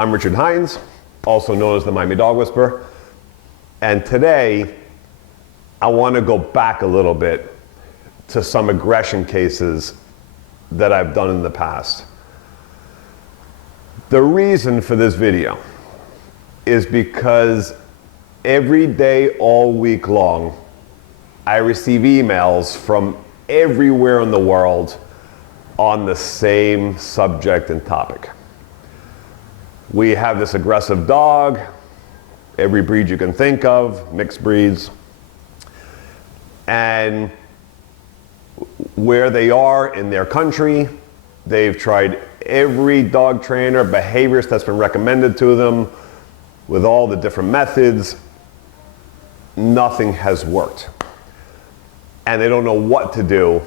I'm Richard Hines, also known as the Miami Dog Whisperer, and today I want to go back a little bit to some aggression cases that I've done in the past. The reason for this video is because every day, all week long, I receive emails from everywhere in the world on the same subject and topic. We have this aggressive dog, every breed you can think of, mixed breeds, and where they are in their country, they've tried every dog trainer, behaviorist that's been recommended to them with all the different methods. Nothing has worked. And they don't know what to do,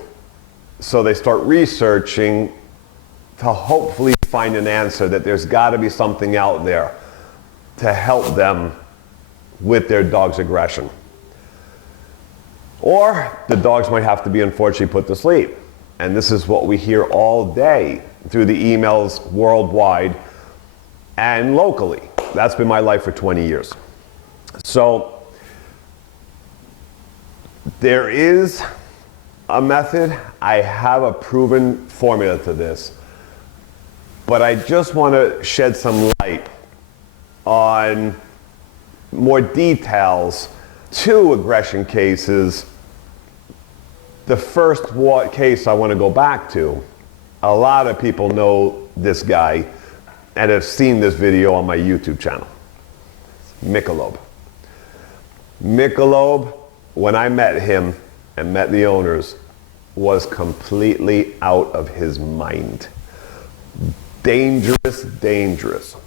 so they start researching to hopefully find an answer that there's got to be something out there to help them with their dog's aggression. Or the dogs might have to be unfortunately put to sleep. And this is what we hear all day through the emails worldwide and locally. That's been my life for 20 years. So there is a method. I have a proven formula to this, but I just want to shed some light on more details to aggression cases. The first case I want to go back to, a lot of people know this guy and have seen this video on my YouTube channel. Michelob. Michelob, when I met him and met the owners, was completely out of his mind. Dangerous, dangerous.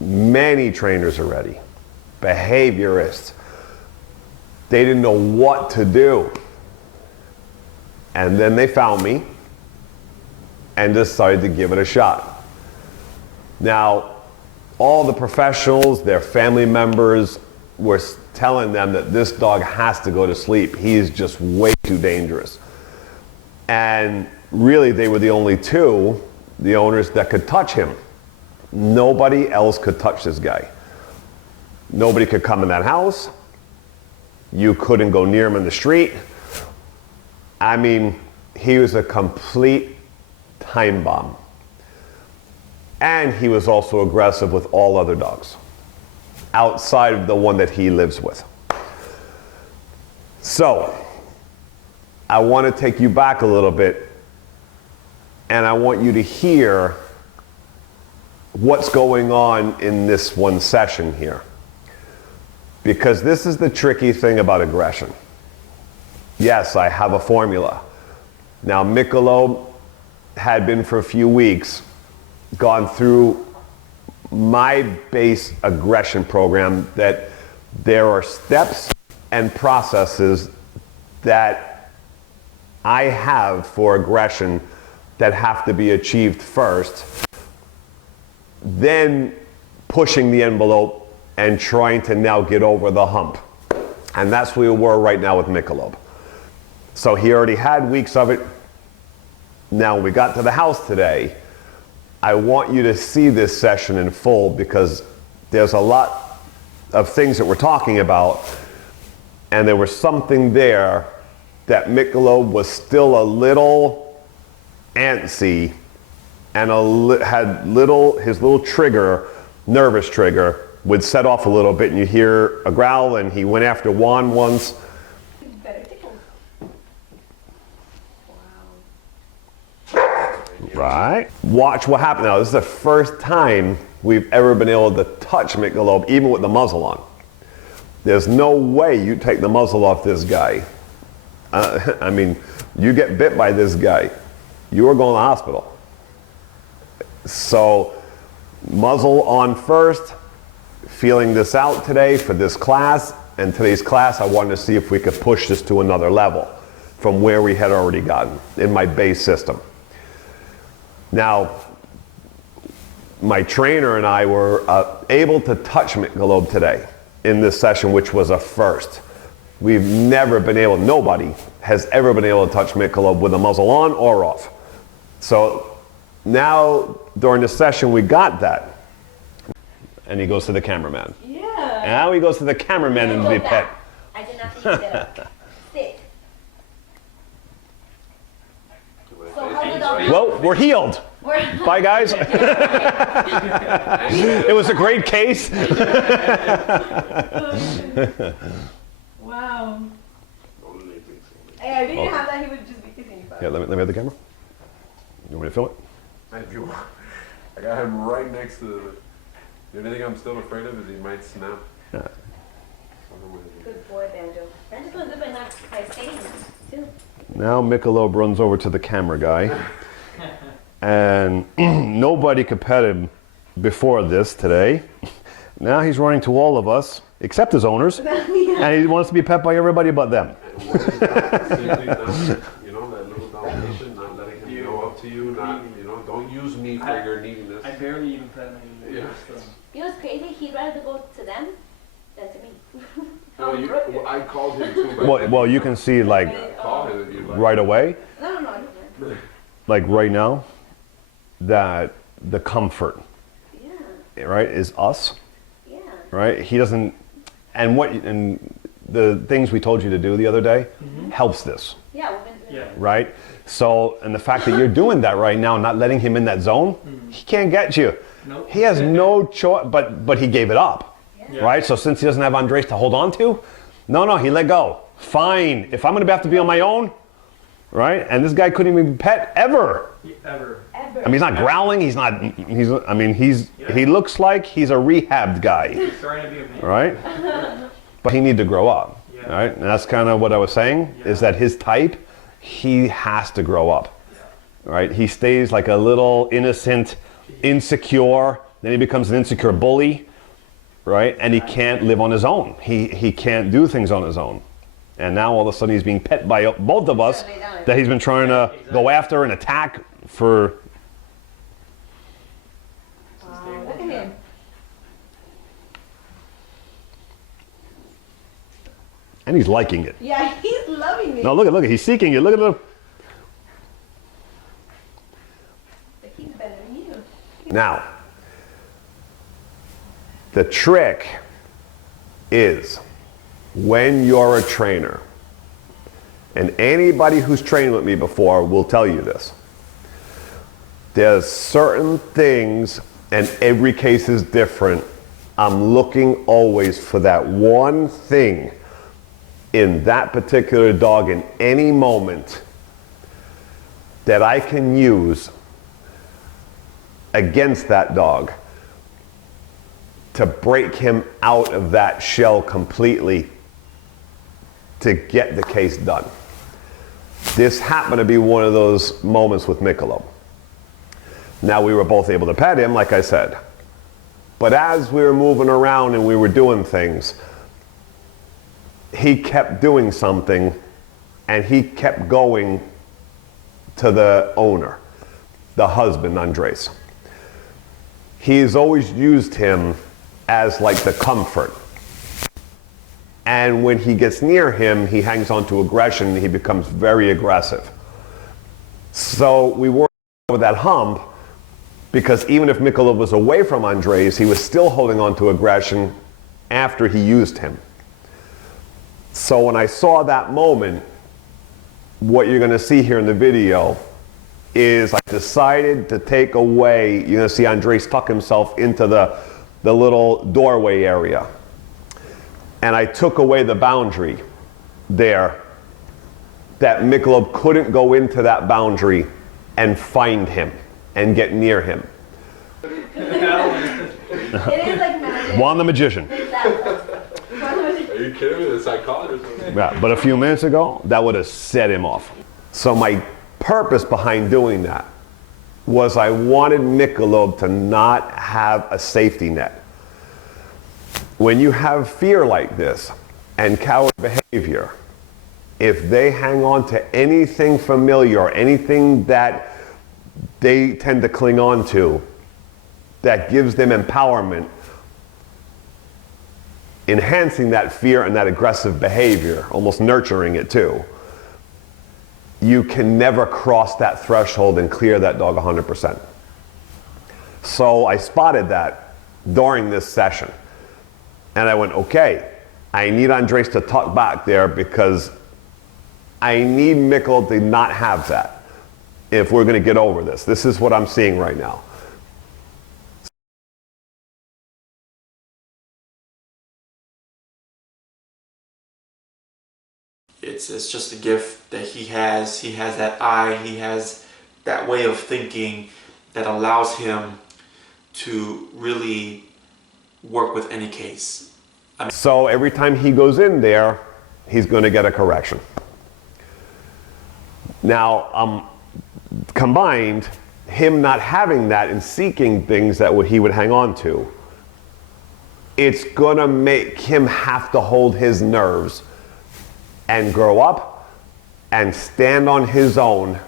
Many trainers already, behaviorists, they didn't know what to do. And then they found me and decided to give it a shot. Now, all the professionals, their family members, were telling them that this dog has to go to sleep. He is just way too dangerous. And really, they were the only two, the owners, that could touch him. Nobody else could touch this guy. Nobody could come in that house. You couldn't go near him in the street. I mean, he was a complete time bomb. And he was also aggressive with all other dogs, outside of the one that he lives with. So, I want to take you back a little bit, and I want you to hear what's going on in this one session here. Because this is the tricky thing about aggression. Yes, I have a formula. Now, Michelob had been for a few weeks gone through my base aggression program, that there are steps and processes that I have for aggression that have to be achieved first, then pushing the envelope and trying to now get over the hump. And that's where we were right now with Michelob. So he already had weeks of it. Now when we got to the house today, I want you to see this session in full, because there's a lot of things that we're talking about, and there was something there that Michelob was still a little antsy, and his little trigger, nervous trigger, would set off a little bit, and you hear a growl, and he went after Juan once. Right? Watch what happened now. This is the first time we've ever been able to touch Michelob, even with the muzzle on. There's no way you take the muzzle off this guy. I mean, you get bit by this guy, you are going to the hospital. So, muzzle on first, feeling this out today for this class, and today's class I wanted to see if we could push this to another level. from where we had already gotten in my base system. Now, my trainer and I were able to touch Michelob today in this session, which was a first. We've never been able, nobody has ever been able to touch Michelob with a muzzle on or off. So now during the session we got that. And he goes to the cameraman. Yeah. And now he goes to the cameraman and the pet. I did not think that. Sit. So how did all Well, we're healed. Bye, guys. It was a great case. Wow. Hey, I didn't have that. He would just be kissing you. Yeah, let me have the camera. You want me to film it? If you want. I got him right next to the only thing I'm still afraid of is he might snap. Yeah. Good boy, Banjo. Banjo's doing good by staying too. Now Michelob runs over to the camera guy. And nobody could pet him before this today. Now he's running to all of us, except his owners. And he wants to be pet by everybody but them. Simply not, you know, that little domination, not letting him go up to you, not, you know, don't use me for your neediness. I barely even pet my Yeah. You know what's crazy? He'd rather go to them than to me. Well, I called him too. But Well, you can see like I called him if you like. right away, No. like right now, that the comfort, Yeah. right, is us, Yeah. right? He doesn't, and the things we told you to do the other day helps this, Yeah, we've been doing Yeah. right? So, and the fact that you're doing that right now, not letting him in that zone, he can't get you. Nope. He has no choice, but he gave it up, Yeah. right? So since he doesn't have Andres to hold on to, no, he let go. Fine, if I'm gonna have to be on my own, right? And this guy couldn't even pet ever. Ever. Ever. I mean, he's not growling. He looks like he's a rehabbed guy, Starting to be a man. right? But he needs to grow up, Yeah. right? And that's kind of what I was saying, is that his type, he has to grow up, right? He stays like a little innocent, insecure, then he becomes an insecure bully, right? And he can't live on his own. He can't do things on his own. And now all of a sudden he's being pet by both of us that he's been trying to go after and attack for. Look at him. And he's liking it. Yeah, he's loving it. No, look at, he's seeking it. Look at him. But he's better than you. Now, the trick is when you're a trainer, and anybody who's trained with me before will tell you this, there's certain things, and every case is different. I'm looking always for that one thing in that particular dog in any moment that I can use against that dog to break him out of that shell completely to get the case done. This happened to be one of those moments with Michelob. Now we were both able to pet him, like I said. But as we were moving around and we were doing things, he kept doing something and he kept going to the owner, the husband, Andres. He's always used him as like the comfort. And when he gets near him, he hangs on to aggression and he becomes very aggressive. So we weren't over that hump because even if Michelob was away from Andres, he was still holding on to aggression after he used him. So when I saw that moment, what you're going to see here in the video is I decided to take away, you're going to see Andres tuck himself into the little doorway area. And I took away the boundary there that Michelob couldn't go into that boundary and find him and get near him. It is like magic. Juan the magician. Are you kidding me? The psychologist. Yeah, but a few minutes ago, that would have set him off. So my purpose behind doing that was I wanted Michelob to not have a safety net. When you have fear like this and coward behavior, if they hang on to anything familiar or anything that they tend to cling on to that gives them empowerment, enhancing that fear and that aggressive behavior, almost nurturing it too, you can never cross that threshold and clear that dog 100%. So I spotted that during this session. And I went, okay, I need Andres to tuck back there because I need Michelob to not have that if we're going to get over this. This is what I'm seeing right now. It's just a gift that he has. He has that eye. He has that way of thinking that allows him to really work with any case. So every time he goes in there, he's going to get a correction. Now, combined, him not having that and seeking things that he would hang on to, it's going to make him have to hold his nerves and grow up and stand on his own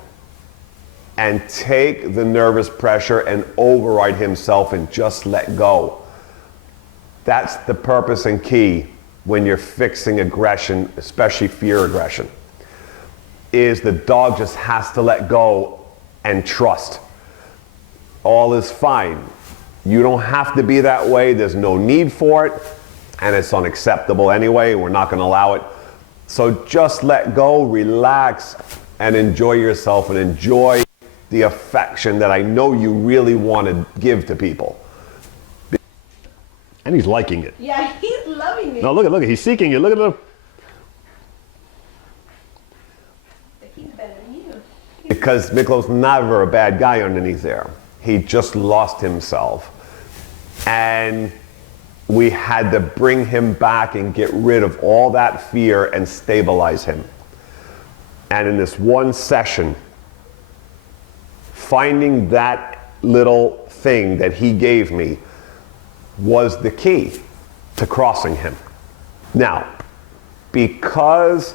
and take the nervous pressure and override himself and just let go. That's the purpose and key when you're fixing aggression, especially fear aggression, is the dog just has to let go and trust. All is fine. You don't have to be that way. There's no need for it, and it's unacceptable anyway. We're not going to allow it. So just let go, relax, and enjoy yourself and enjoy the affection that I know you really want to give to people. And he's liking it. Yeah, he's loving it. No, look at, he's seeking it. Look at him. He's better than you. Because Michelob's never a bad guy underneath there. He just lost himself. And we had to bring him back and get rid of all that fear and stabilize him. And in this one session, finding that little thing that he gave me was the key to crossing him. Now, because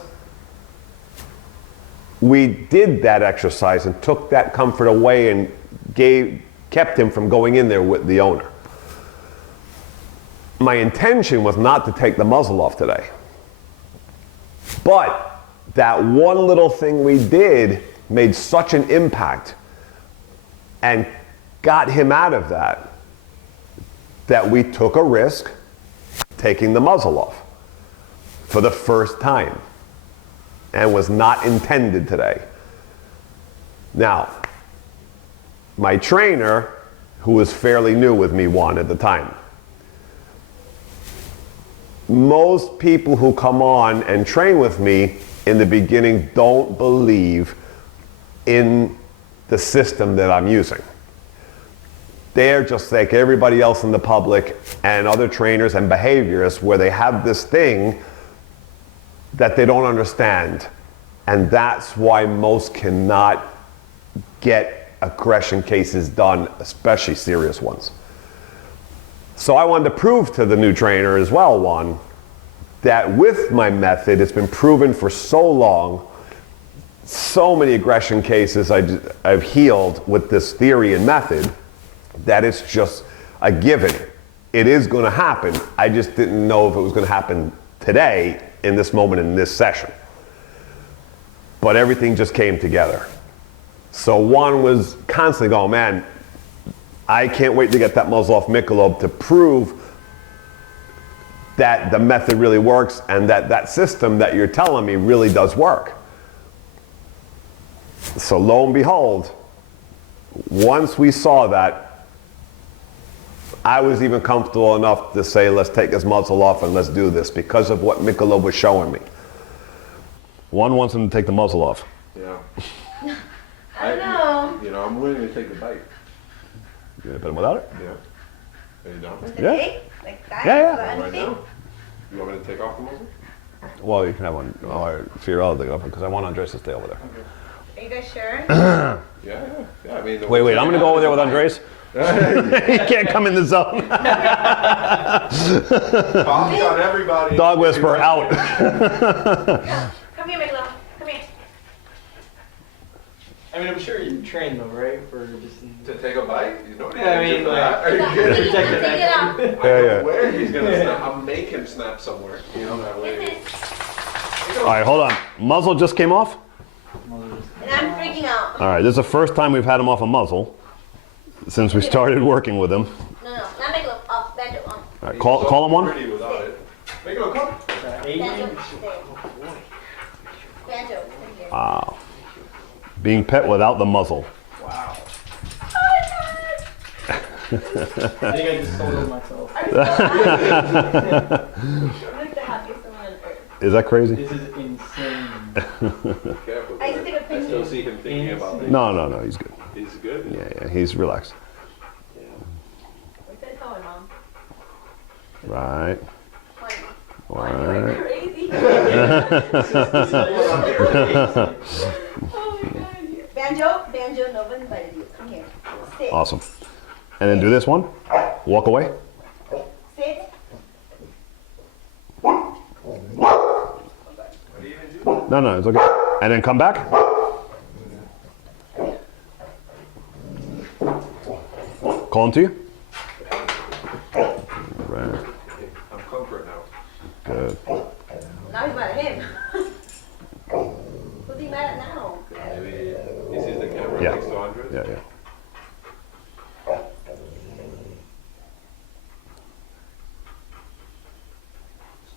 we did that exercise and took that comfort away and kept him from going in there with the owner, my intention was not to take the muzzle off today. But that one little thing we did made such an impact and got him out of that we took a risk taking the muzzle off for the first time and was not intended today. Now, my trainer, who was fairly new with me, Juan, at the time, most people who come on and train with me in the beginning don't believe in the system that I'm using. They're just like everybody else in the public and other trainers and behaviorists where they have this thing that they don't understand. And that's why most cannot get aggression cases done, especially serious ones. So I wanted to prove to the new trainer as well, Juan, that with my method, it's been proven for so long, so many aggression cases I've healed with this theory and method, that it's just a given. It is going to happen. I just didn't know if it was going to happen today, in this moment, in this session. But everything just came together. So Juan was constantly going, man, I can't wait to get that muzzle off Michelob to prove that the method really works and that that system that you're telling me really does work. So lo and behold, once we saw that, I was even comfortable enough to say, let's take this muzzle off and let's do this because of what Michelob was showing me. Juan wants him to take the muzzle off. Yeah. I don't know. You know, I'm willing to take the bite. You gonna put him without it? Yeah. Are you down? Yeah. Like that? Yeah. Right now? You want me to take off the muzzle? Well, you can have one. Oh, for your other, because I want Andres to stay over there. Are you guys sure? Yeah. I mean, Wait, I'm gonna go over there with Andres. He can't come in the zone. Bobby got everybody. Dog whisperer out. Come here, Michelob. I mean, I'm sure you're trained though, right? For just. To take a bite? You know what Yeah, I mean, like. Are you kidding? Take it out. I know where he's gonna snap. I'll make him snap somewhere. You know that way. All right, hold on. Muzzle just came off? And I'm freaking out. All right, this is the first time we've had him off a muzzle since we started working with him. No, not Michelob. Off. Banjo. On. All right, call him one. Pretty without it. Make him come. Banjo. Stay. Banjo. Stay. Wow. Being pet without the muzzle. Wow. Oh I think I just sold it myself. my God. I'm like the happiest woman on earth. Is that crazy? This is insane. Careful. I used to take a I picture. still see him thinking about it. No, he's good. He's good. Yeah, he's relaxed. We said call my mom. Right. Why? Right. You're crazy. Oh my God. Banjo, no one invited you. Come here. Sit. Awesome. And then do this one. Walk away. Sit. No, it's okay. And then come back. Call him to you. Right. I'm comfort now. Good. Now he's mad at him. Who's he mad at now? Maybe he sees the camera Yeah. next to Andres. Yeah.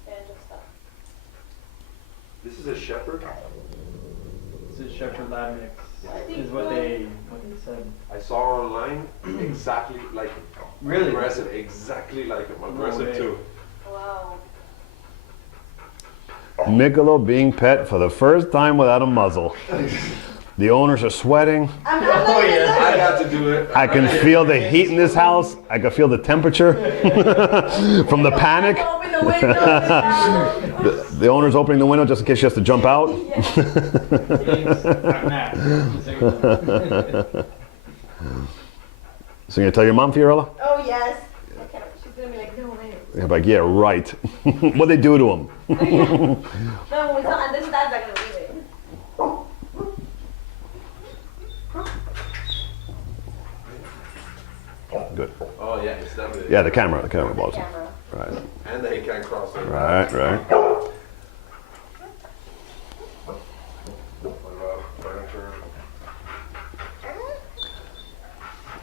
Banjo, stop. This is a shepherd. This is Shepherd Lab Mix. Is what they said. I saw online exactly like him. Really? Aggressive, exactly like him. Aggressive way. too. Wow. Michelob being pet for the first time without a muzzle. The owners are sweating. I'm not Oh, letting yeah. I got to do it. I can feel the heat in this house. I can feel the temperature from the panic. Open the window. now. The owner's opening the window just in case she has to jump out. I'm mad. So you gonna tell your mom, Fiorella? Oh yes. Okay. She's gonna be like, no way. Yeah, like, yeah, right. What'd they do to him? No, when it's not, this dad's not gonna believe it. Good. Oh yeah, it's definitely. Yeah, the camera boss. Camera. Right, And that he can't cross it. right. What about furniture?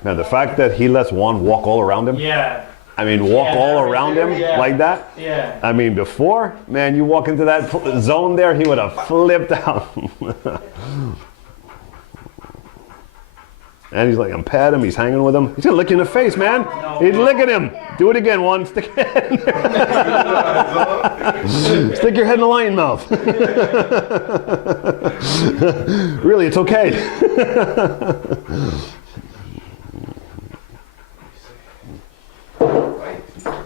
Now the fact that he lets Juan walk all around him. Yeah. I mean, walk Yeah, all that right around there, him yeah. like that. Yeah. I mean, before, man, you walk into that zone there, he would have flipped out. And he's like, I'm patting him, he's hanging with him. He's gonna lick you in the face, man. He's licking him. Do it again, Juan. Stick your head in there. Stick your head in the lion mouth. Really, it's okay.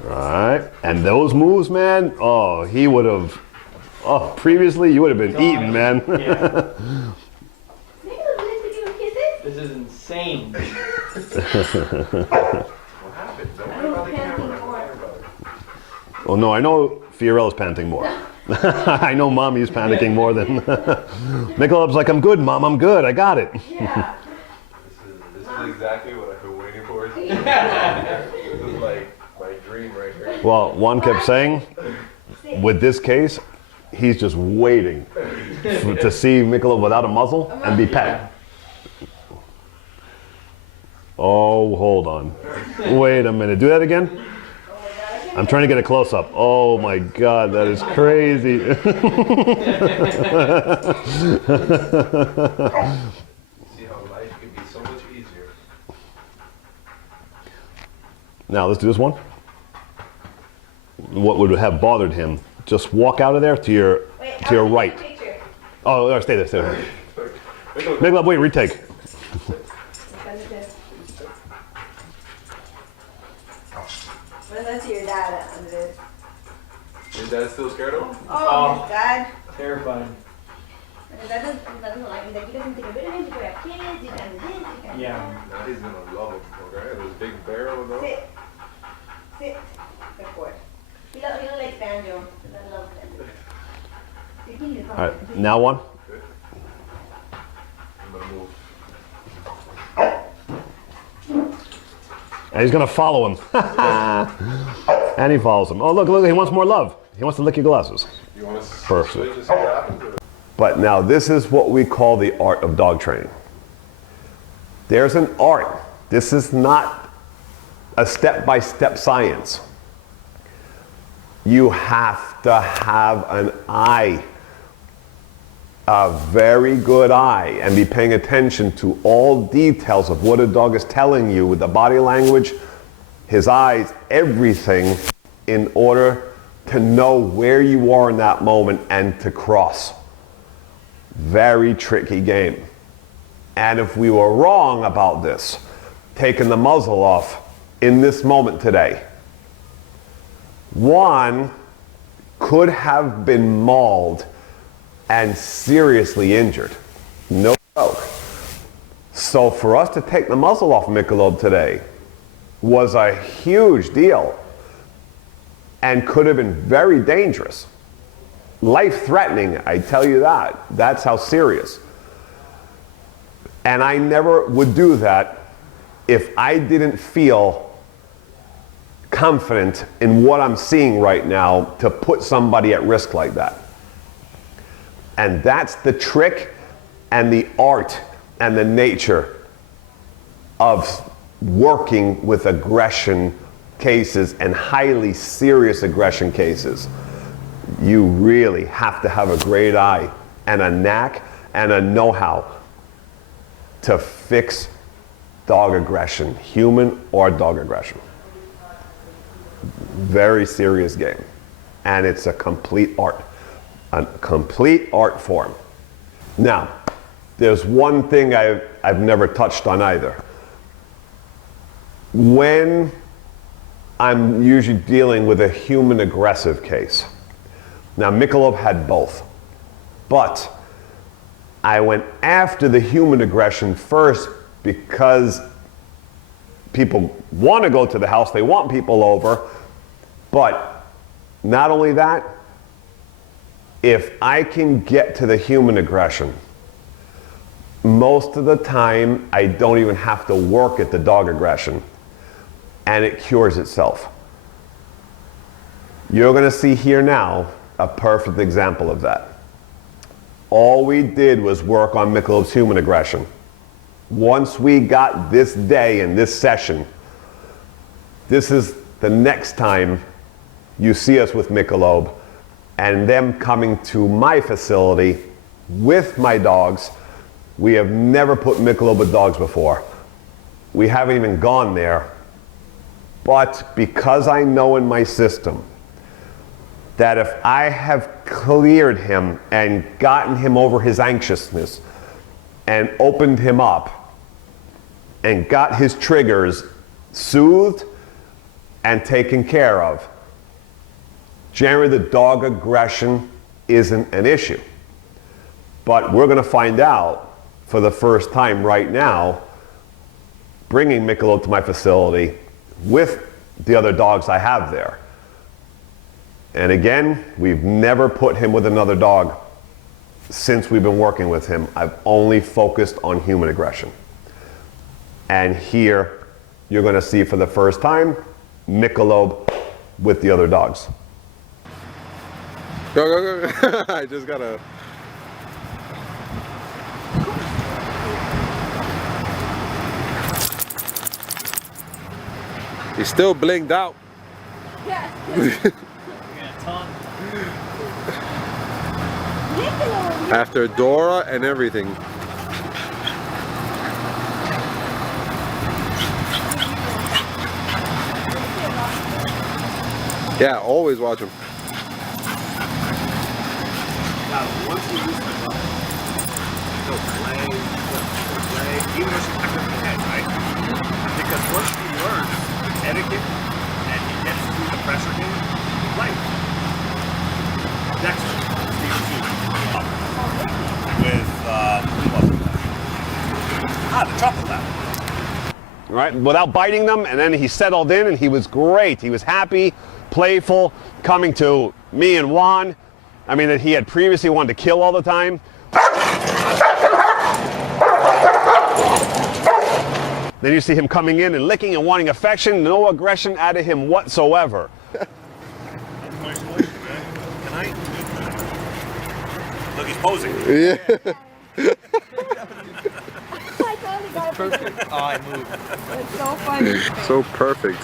Right. And those moves, man, oh, he would have, oh, previously you would have been eaten, man. Yeah. Nigga, let's give him kisses. This is insane. What happened? Don't worry about the camera. Don't worry about it. Oh, no, I know Fiorella's panting more. I know Mommy's panicking more than. Michelob's like, I'm good, Mom, I'm good, I got it. Yeah. This is exactly what I've been waiting for. This is like my dream right here. Well, Juan kept saying, with this case, he's just waiting to see Michelob without a muzzle and be pet. Oh, hold on. Wait a minute. Do that again? I'm trying to get a close up. Oh my God, that is crazy. See how life can be so much easier. Now let's do this one. What would have bothered him? Just walk out of there to your right. Oh, no, stay there, stay there. Michelob, wait, retake. What does your dad under this? Is Dad still scared of him? Oh, God. Terrifying. That doesn't like me. Like, he doesn't take a bit of him. You have kids. You can do this. You can do Yeah. Now he's gonna love him. Okay, this big bear over that. there. Sit. Good boy. He don't like banjo. He doesn't love banjo. See, he needs All right, now one. I'm gonna move. And he's gonna follow him. And he follows him. Oh, look, look, he wants more love. He wants to lick your glasses. You want to Perfect. just see what happens? But now this is what we call the art of dog training. There's an art. This is not a step-by-step science. You have to have an eye, a very good eye, and be paying attention to all details of what a dog is telling you with the body language, his eyes, everything, in order to know where you are in that moment and to cross. Very tricky game. And if we were wrong about this, taking the muzzle off in this moment today, one could have been mauled and seriously injured. No joke. So for us to take the muzzle off Michelob today was a huge deal and could have been very dangerous. Life-threatening, I tell you that. That's how serious. And I never would do that if I didn't feel confident in what I'm seeing right now to put somebody at risk like that. And that's the trick and the art and the nature of working with aggression cases and highly serious aggression cases. You really have to have a great eye and a knack and a know-how to fix dog aggression, human or dog aggression. Very serious game. And it's a complete art form. Now, there's one thing I've never touched on either. When I'm usually dealing with a human aggressive case. Now, Michelob had both, but I went after the human aggression first because people want to go to the house, they want people over, but not only that, if I can get to the human aggression, most of the time I don't even have to work at the dog aggression, and it cures itself. You're going to see here now a perfect example of that. All we did was work on Michelob's human aggression. Once we got this day and this session, this is the next time you see us with Michelob and them coming to my facility with my dogs. We have never put Michelob with dogs before. We haven't even gone there. But because I know in my system that if I have cleared him and gotten him over his anxiousness and opened him up and got his triggers soothed and taken care of, generally the dog aggression isn't an issue. But we're going to find out for the first time right now, bringing Michelob to my facility with the other dogs I have there. And again, we've never put him with another dog since we've been working with him. I've only focused on human aggression. And here, you're going to see for the first time, Michelob with the other dogs. Go, go, go. I just gotta. He's still blinged out. After Dora and everything. Yeah, always watch him. Once you use the dog, go play, even though she tucked up the head, right? Because once he learns etiquette and he gets through the pressure game, he plays. Dexter, with the chocolate lab. Right, without biting them, and then he settled in and he was great. He was happy, playful, coming to me and Juan. I mean, that he had previously wanted to kill all the time. Then you see him coming in and licking and wanting affection, no aggression out of him whatsoever. Look, he's posing. Yeah. I totally got it. Perfect. Oh, I moved. It's so funny. So perfect.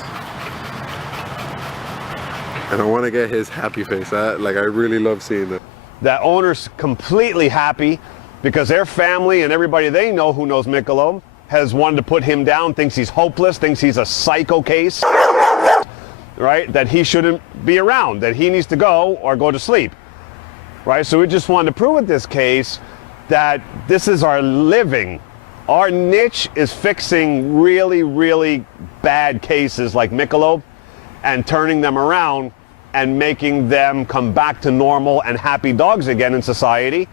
And I want to get his happy face. I really love seeing that. That owner's completely happy because their family and everybody they know who knows Michelob has wanted to put him down, thinks he's hopeless, thinks he's a psycho case, right? That he shouldn't be around, that he needs to go or go to sleep, right? So we just wanted to prove with this case that this is our living. Our niche is fixing really, really bad cases like Michelob and turning them around and making them come back to normal and happy dogs again in society.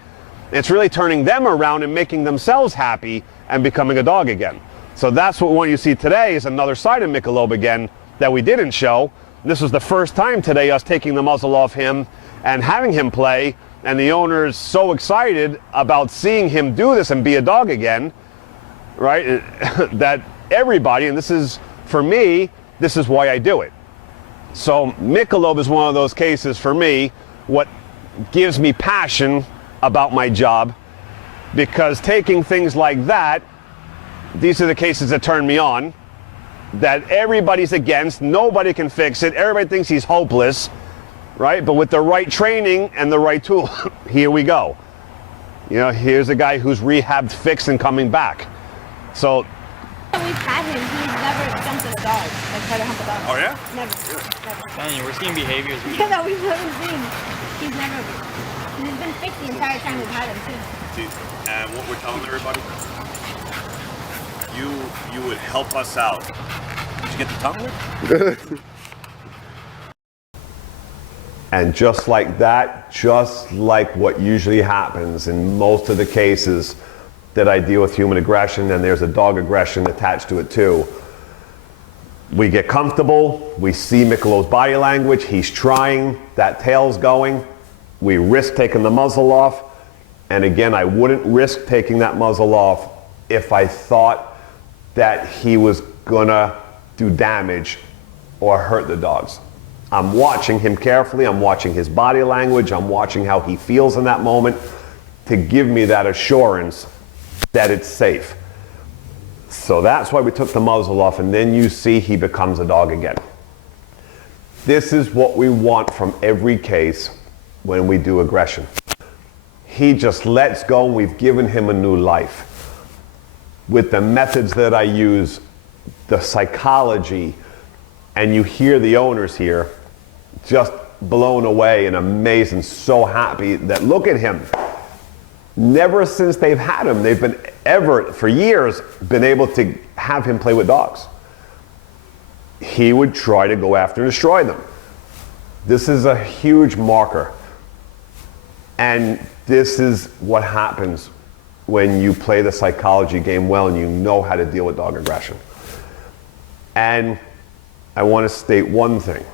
It's really turning them around and making themselves happy and becoming a dog again. So that's what you see today is another side of Michelob again that we didn't show. This was the first time today us taking the muzzle off him and having him play, and the owner's so excited about seeing him do this and be a dog again, right? That everybody, and this is, for me, this is why I do it. So Michelob is one of those cases for me, what gives me passion about my job, because taking things like that, these are the cases that turn me on, that everybody's against, nobody can fix it, everybody thinks he's hopeless, right? But with the right training and the right tool, here we go. You know, here's a guy who's rehabbed, fixed, and coming back. So We've had him. He's never jumped at a dog, like tried to hump a dog. Oh yeah? Never. Never. Daniel, we're seeing behaviors. Yeah, that we've never seen. He's never. He's been fixed the entire time we've had him too. And what we're telling everybody, you would help us out. Did you get the tumbler? And just like that, just like what usually happens in most of the cases that I deal with human aggression, and there's a dog aggression attached to it too. We get comfortable, we see Michelob's body language, he's trying, that tail's going, we risk taking the muzzle off, and again, I wouldn't risk taking that muzzle off if I thought that he was gonna do damage or hurt the dogs. I'm watching him carefully, I'm watching his body language, I'm watching how he feels in that moment to give me that assurance that it's safe. So that's why we took the muzzle off, and then you see he becomes a dog again. This is what we want from every case when we do aggression. He just lets go, and we've given him a new life. With the methods that I use, the psychology, and you hear the owners here, just blown away and amazed and so happy that look at him. Never since they've had him, they've been ever, for years, been able to have him play with dogs. He would try to go after and destroy them. This is a huge marker. And this is what happens when you play the psychology game well and you know how to deal with dog aggression. And I want to state one thing.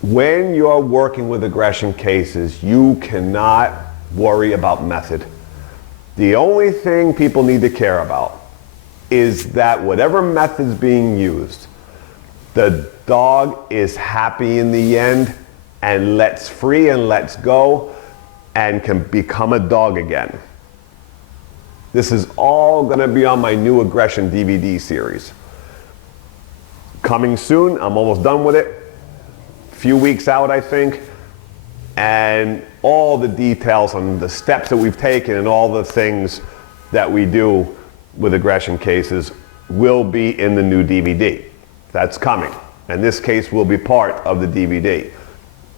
When you're working with aggression cases, you cannot worry about method. The only thing people need to care about is that whatever method's being used, the dog is happy in the end and lets free and lets go and can become a dog again. This is all going to be on my new aggression DVD series. Coming soon, I'm almost done with it. Few weeks out, I think. And all the details on the steps that we've taken and all the things that we do with aggression cases will be in the new DVD. That's coming. And this case will be part of the DVD,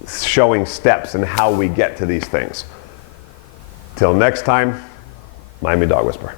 showing steps and how we get to these things. Till next time, I'm your dog whisperer.